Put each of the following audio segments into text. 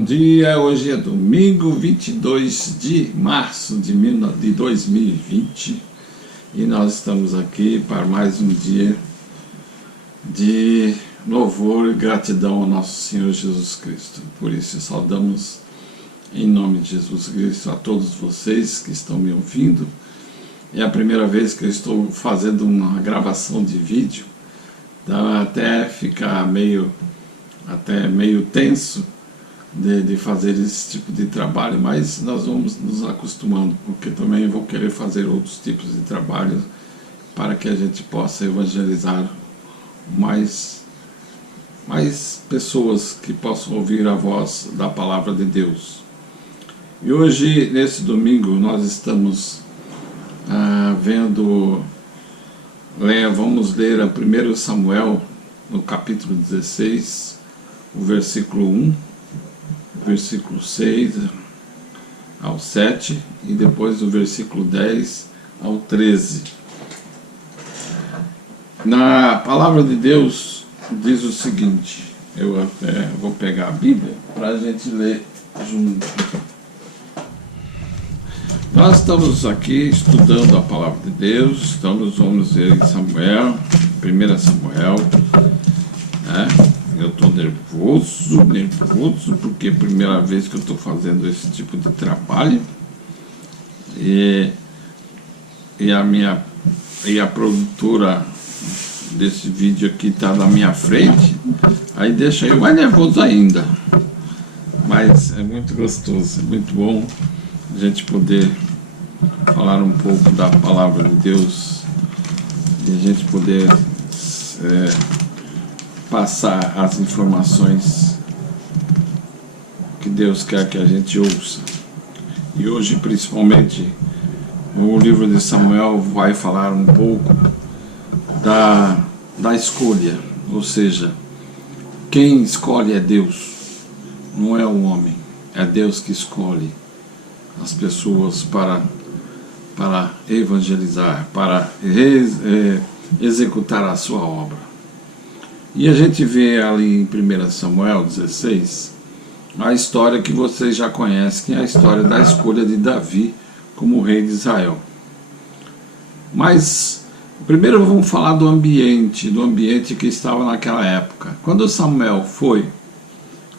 Bom dia, hoje é domingo 22 de março de 2020 e nós estamos aqui para mais um dia de louvor e gratidão ao nosso Senhor Jesus Cristo. Por isso saudamos em nome de Jesus Cristo a todos vocês que estão me ouvindo. É a primeira vez que eu estou fazendo uma gravação de vídeo, então até ficar meio tenso de fazer esse tipo de trabalho, mas nós vamos nos acostumando, porque também vou querer fazer outros tipos de trabalho para que a gente possa evangelizar mais pessoas que possam ouvir a voz da palavra de Deus. E hoje, nesse domingo, nós estamos vamos ler a 1 Samuel, no capítulo 16, o versículo 1, versículo 6 ao 7 e depois o versículo 10 ao 13. Na palavra de Deus diz o seguinte, eu até vou pegar a Bíblia para a gente ler junto. Nós estamos aqui estudando a palavra de Deus, vamos ler em Samuel, 1 Samuel, né? Eu estou nervoso, porque é a primeira vez que eu estou fazendo esse tipo de trabalho e a produtora desse vídeo aqui está na minha frente, aí deixa eu mais nervoso ainda, mas é muito gostoso, é muito bom a gente poder falar um pouco da palavra de Deus e a gente poder passar as informações que Deus quer que a gente ouça. E hoje, principalmente, o livro de Samuel vai falar um pouco da escolha, ou seja, quem escolhe é Deus, não é o homem, é Deus que escolhe as pessoas para evangelizar, para executar a sua obra. E a gente vê ali em 1 Samuel 16 a história que vocês já conhecem, que é a história da escolha de Davi como rei de Israel. Mas primeiro vamos falar do ambiente que estava naquela época. Quando Samuel foi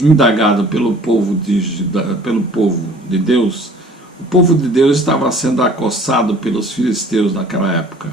indagado pelo povo de Deus, o povo de Deus estava sendo acossado pelos filisteus naquela época.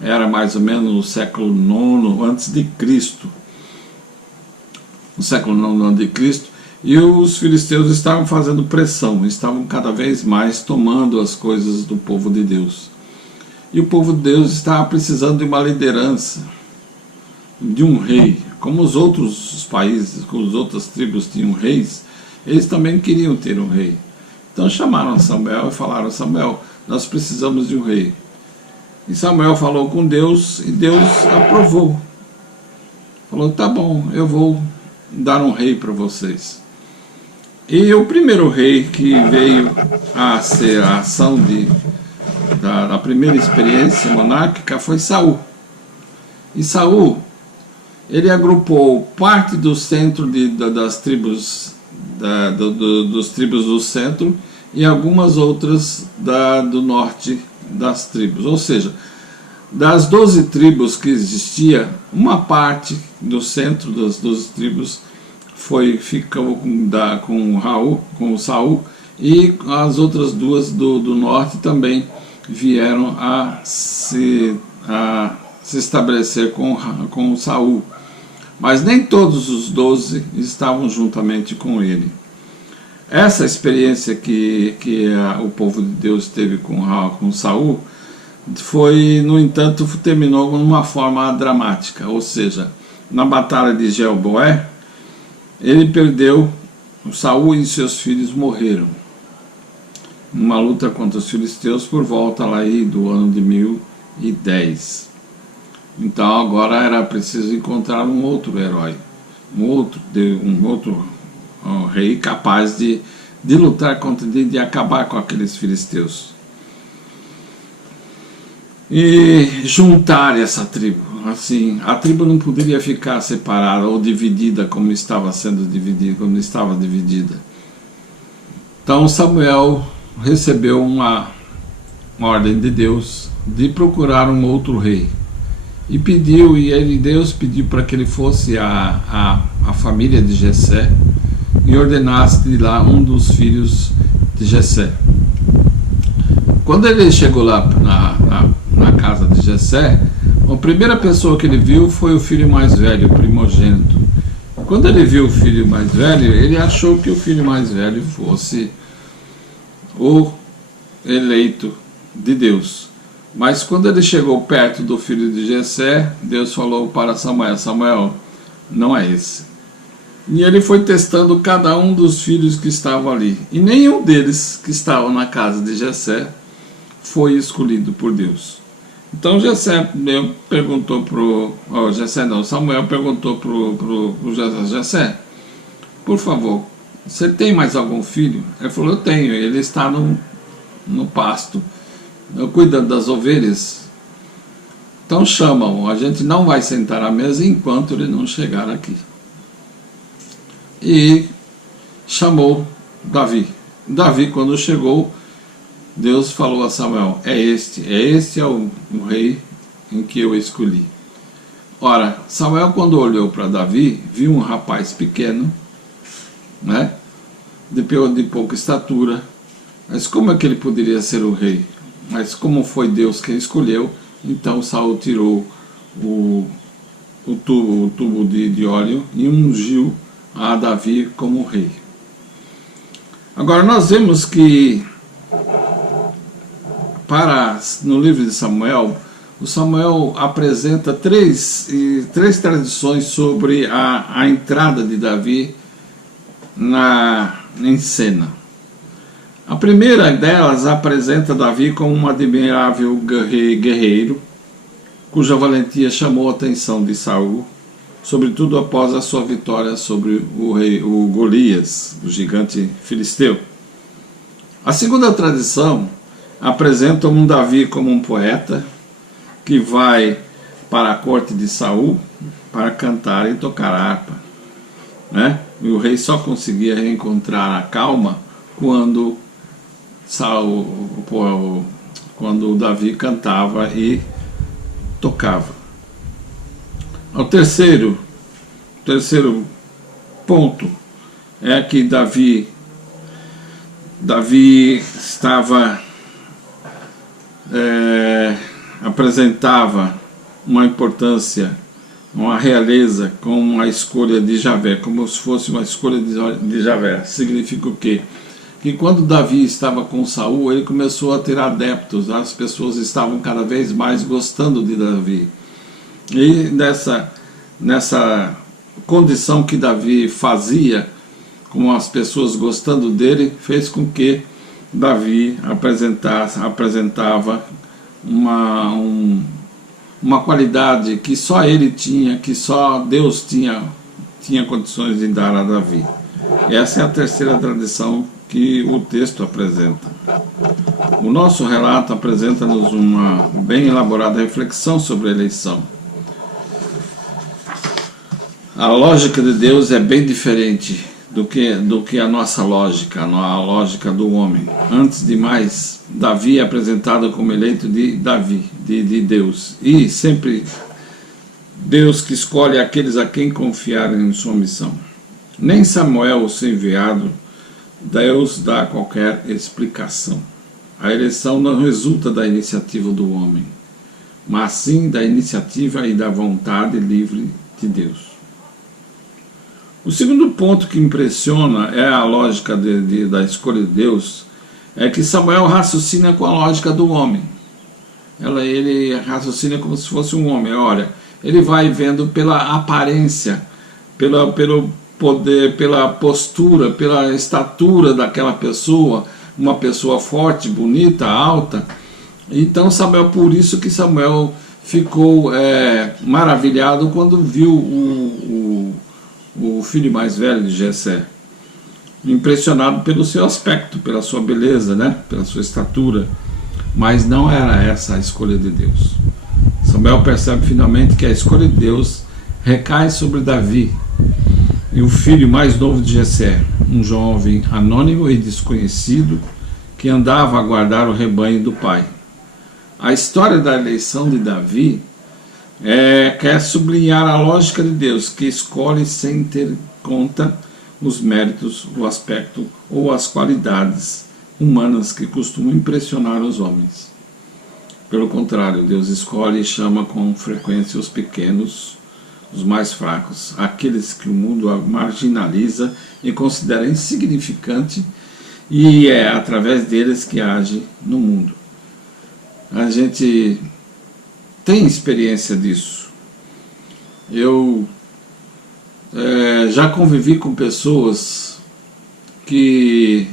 Era mais ou menos no século IX antes de Cristo. No século IX antes de Cristo, e os filisteus estavam fazendo pressão, estavam cada vez mais tomando as coisas do povo de Deus. E o povo de Deus estava precisando de uma liderança, de um rei. Como os outros países, como as outras tribos tinham reis, eles também queriam ter um rei. Então chamaram Samuel e falaram: Samuel, nós precisamos de um rei. E Samuel falou com Deus e Deus aprovou. Falou: tá bom, eu vou dar um rei para vocês. E o primeiro rei que veio a ser a ação da primeira experiência monárquica foi Saul. E Saul, ele agrupou parte do centro das tribos, dos tribos do centro e algumas outras do norte das tribos, ou seja, das 12 tribos que existia, uma parte do centro das 12 tribos ficou com Saul, e as outras duas do norte também vieram a se estabelecer com Saul, mas nem todos os 12 estavam juntamente com ele. Essa experiência que o povo de Deus teve com Saul foi, no entanto, terminou numa forma dramática, ou seja, na batalha de Gilboé, ele perdeu, Saul e seus filhos morreram, numa luta contra os filisteus por volta lá aí do ano de 1010. Então agora era preciso encontrar um outro herói, um outro rei capaz de lutar contra, de acabar com aqueles filisteus e juntar essa tribo. Assim, a tribo não poderia ficar separada ou dividida como estava dividida. Então Samuel recebeu uma ordem de Deus de procurar um outro rei. E Deus pediu para que ele fosse a família de Jessé e ordenasse de lá um dos filhos de Jessé. Quando ele chegou lá na casa de Jessé, a primeira pessoa que ele viu foi o filho mais velho, o primogênito. Quando ele viu o filho mais velho, ele achou que o filho mais velho fosse o eleito de Deus. Mas quando ele chegou perto do filho de Jessé, Deus falou para Samuel: Samuel, não é esse. E ele foi testando cada um dos filhos que estavam ali. E nenhum deles que estavam na casa de Jessé foi escolhido por Deus. Então Samuel perguntou pro Jessé: por favor, você tem mais algum filho? Ele falou: eu tenho, ele está no pasto, cuidando das ovelhas. Então chama-o, a gente não vai sentar à mesa enquanto ele não chegar aqui. E chamou Davi. Davi, quando chegou, Deus falou a Samuel: este é o rei em que eu escolhi. Ora, Samuel, quando olhou para Davi, viu um rapaz pequeno, né, de pouca estatura. Mas como é que ele poderia ser o rei? Mas como foi Deus quem escolheu, então Saul tirou o tubo de óleo e ungiu a Davi como rei. Agora nós vemos que no livro de Samuel, o Samuel apresenta três tradições sobre a entrada de Davi em cena. A primeira delas apresenta Davi como um admirável guerreiro, cuja valentia chamou a atenção de Saul, sobretudo após a sua vitória sobre o Golias, o gigante filisteu. A segunda tradição apresenta um Davi como um poeta que vai para a corte de Saul para cantar e tocar harpa, né? E o rei só conseguia reencontrar a calma quando Davi cantava e tocava. O terceiro ponto é que Davi apresentava uma importância, uma realeza com a escolha de Javé, como se fosse uma escolha de Javé. Significa o quê? Que quando Davi estava com Saul, ele começou a ter adeptos, as pessoas estavam cada vez mais gostando de Davi. E nessa condição que Davi fazia, com as pessoas gostando dele, fez com que Davi apresentava uma qualidade que só ele tinha, que só Deus tinha condições de dar a Davi. Essa é a terceira tradição que o texto apresenta. O nosso relato apresenta-nos uma bem elaborada reflexão sobre a eleição. A lógica de Deus é bem diferente do que a nossa lógica, a lógica do homem. Antes de mais, Davi é apresentado como eleito de Deus. E sempre Deus que escolhe aqueles a quem confiar em sua missão. Nem Samuel, o seu enviado, Deus dá qualquer explicação. A eleição não resulta da iniciativa do homem, mas sim da iniciativa e da vontade livre de Deus. O segundo ponto que impressiona é a lógica da escolha de Deus, é que Samuel raciocina com a lógica do homem. Ele raciocina como se fosse um homem. Olha, ele vai vendo pela aparência, pelo poder, pela postura, pela estatura daquela pessoa, uma pessoa forte, bonita, alta. Então por isso que Samuel ficou maravilhado quando viu o filho mais velho de Jessé, impressionado pelo seu aspecto, pela sua beleza, né? Pela sua estatura. Mas não era essa a escolha de Deus. Samuel percebe finalmente que a escolha de Deus recai sobre Davi, e o filho mais novo de Jessé, um jovem anônimo e desconhecido que andava a guardar o rebanho do pai. A história da eleição de Davi quer sublinhar a lógica de Deus, que escolhe sem ter em conta os méritos, o aspecto ou as qualidades humanas que costumam impressionar os homens. Pelo contrário, Deus escolhe e chama com frequência os pequenos, os mais fracos, aqueles que o mundo marginaliza e considera insignificante, e é através deles que age no mundo. A gente tem experiência disso. Eu já convivi com pessoas que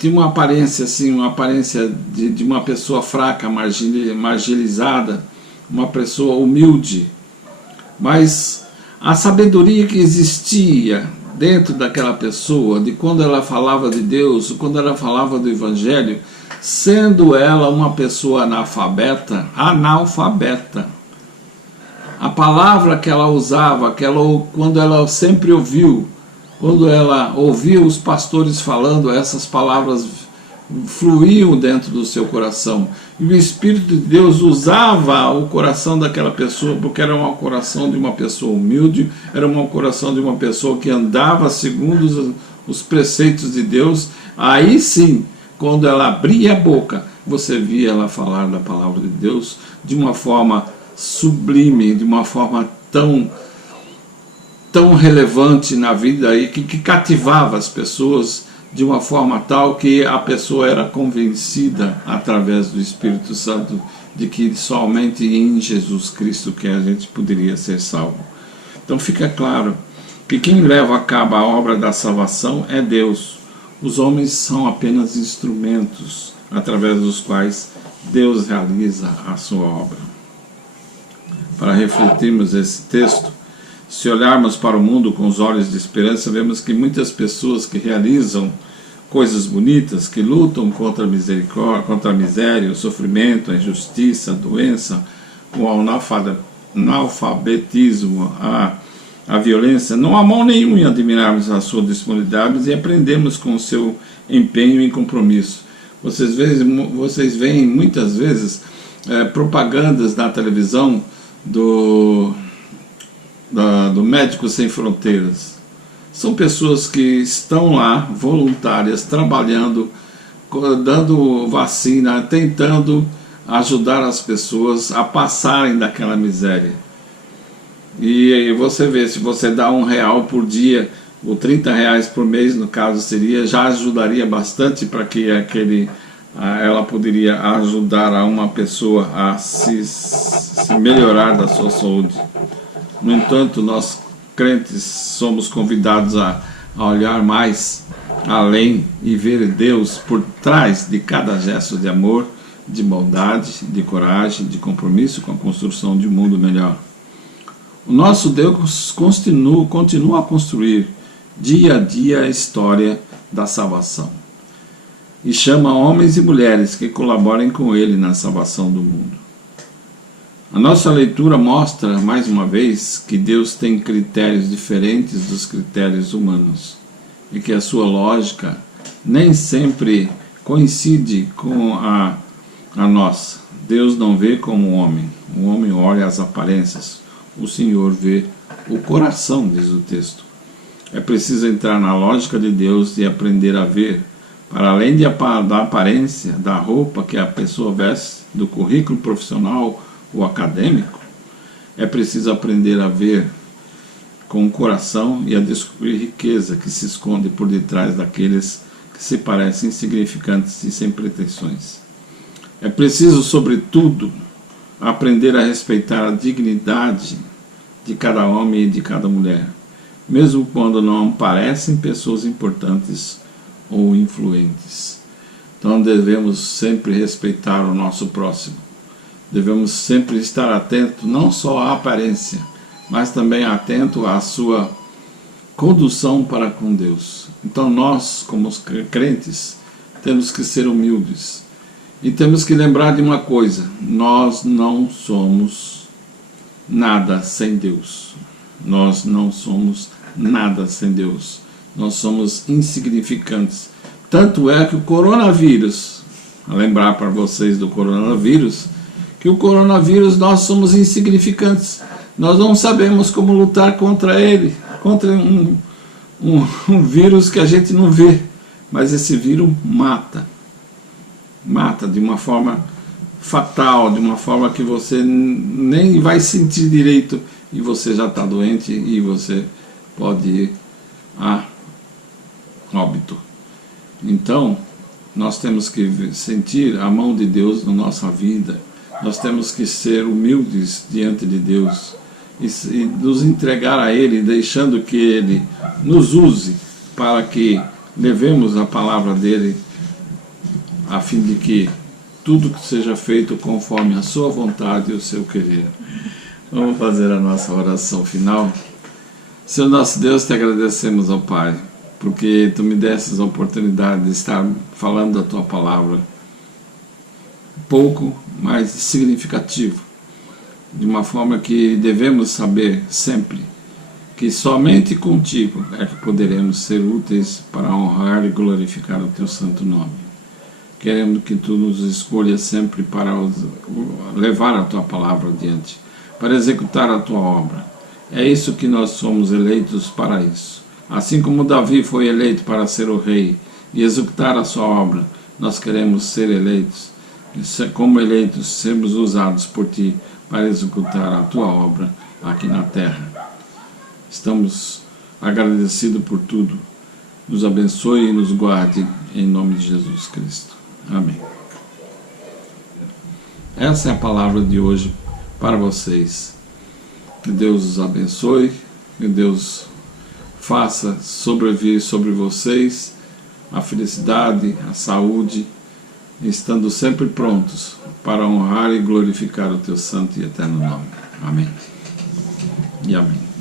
tinha uma aparência assim, uma aparência de uma pessoa fraca, marginalizada, uma pessoa humilde, mas a sabedoria que existia dentro daquela pessoa, de quando ela falava de Deus, quando ela falava do Evangelho, sendo ela uma pessoa analfabeta, a palavra que ela usava, quando ela sempre ouviu, quando ela ouvia os pastores falando, essas palavras fluíam dentro do seu coração. E o Espírito de Deus usava o coração daquela pessoa, porque era um coração de uma pessoa humilde, era um coração de uma pessoa que andava segundo os preceitos de Deus. Aí sim, quando ela abria a boca, você via ela falar da palavra de Deus de uma forma sublime, de uma forma tão relevante na vida e que cativava as pessoas de uma forma tal que a pessoa era convencida através do Espírito Santo de que somente em Jesus Cristo que a gente poderia ser salvo. Então fica claro que quem leva a cabo a obra da salvação é Deus. Os homens são apenas instrumentos através dos quais Deus realiza a sua obra. Para refletirmos esse texto, se olharmos para o mundo com os olhos de esperança, vemos que muitas pessoas que realizam coisas bonitas, que lutam contra a misericórdia, contra a miséria, o sofrimento, a injustiça, a doença, o analfabetismo, a violência, não há mão nenhuma em admirarmos a sua disponibilidade e aprendemos com o seu empenho e compromisso. Vocês veem muitas vezes propagandas na televisão do Médicos Sem Fronteiras. São pessoas que estão lá, voluntárias, trabalhando, dando vacina, tentando ajudar as pessoas a passarem daquela miséria. E você vê, se você dá R$1 por dia, ou R$30 por mês, no caso seria, já ajudaria bastante para que ela poderia ajudar a uma pessoa a se melhorar da sua saúde. No entanto, nós crentes somos convidados a olhar mais além e ver Deus por trás de cada gesto de amor, de bondade, de coragem, de compromisso com a construção de um mundo melhor. O nosso Deus continua a construir dia a dia a história da salvação e chama homens e mulheres que colaborem com Ele na salvação do mundo. A nossa leitura mostra, mais uma vez, que Deus tem critérios diferentes dos critérios humanos e que a sua lógica nem sempre coincide com a nossa. Deus não vê como o homem olha as aparências, o Senhor vê o coração, diz o texto. É preciso entrar na lógica de Deus e aprender a ver, para além da aparência, da roupa que a pessoa veste, do currículo profissional ou acadêmico, é preciso aprender a ver com o coração e a descobrir riqueza que se esconde por detrás daqueles que se parecem insignificantes e sem pretensões. É preciso, sobretudo, aprender a respeitar a dignidade de cada homem e de cada mulher, mesmo quando não parecem pessoas importantes ou influentes. Então devemos sempre respeitar o nosso próximo. Devemos sempre estar atento não só à aparência, mas também atento à sua condução para com Deus. Então nós, como crentes, temos que ser humildes. E temos que lembrar de uma coisa: nós não somos nada sem Deus. Nós não somos nada sem Deus. Nós somos insignificantes. Tanto é que o coronavírus, a lembrar para vocês do coronavírus, que o coronavírus nós somos insignificantes. Nós não sabemos como lutar contra ele, contra um vírus que a gente não vê. Mas esse vírus mata. Mata de uma forma fatal, de uma forma que você nem vai sentir direito e você já está doente e você pode ir a óbito. Então, nós temos que sentir a mão de Deus na nossa vida, nós temos que ser humildes diante de Deus e nos entregar a Ele, deixando que Ele nos use para que levemos a palavra dEle, a fim de que tudo que seja feito conforme a sua vontade e o seu querer. Vamos fazer a nossa oração final. Senhor nosso Deus, te agradecemos, ó Pai, porque tu me desses a oportunidade de estar falando da tua palavra, pouco, mas significativo, de uma forma que devemos saber sempre que somente contigo é que poderemos ser úteis para honrar e glorificar o teu santo nome. Queremos que tu nos escolhas sempre para levar a tua palavra adiante, para executar a tua obra. É isso que nós somos eleitos para isso. Assim como Davi foi eleito para ser o rei e executar a sua obra, nós queremos ser eleitos, como eleitos, sermos usados por ti para executar a tua obra aqui na terra. Estamos agradecidos por tudo. Nos abençoe e nos guarde em nome de Jesus Cristo. Amém. Essa é a palavra de hoje para vocês. Que Deus os abençoe, que Deus faça sobrevir sobre vocês a felicidade, a saúde, estando sempre prontos para honrar e glorificar o teu santo e eterno nome. Amém. E amém.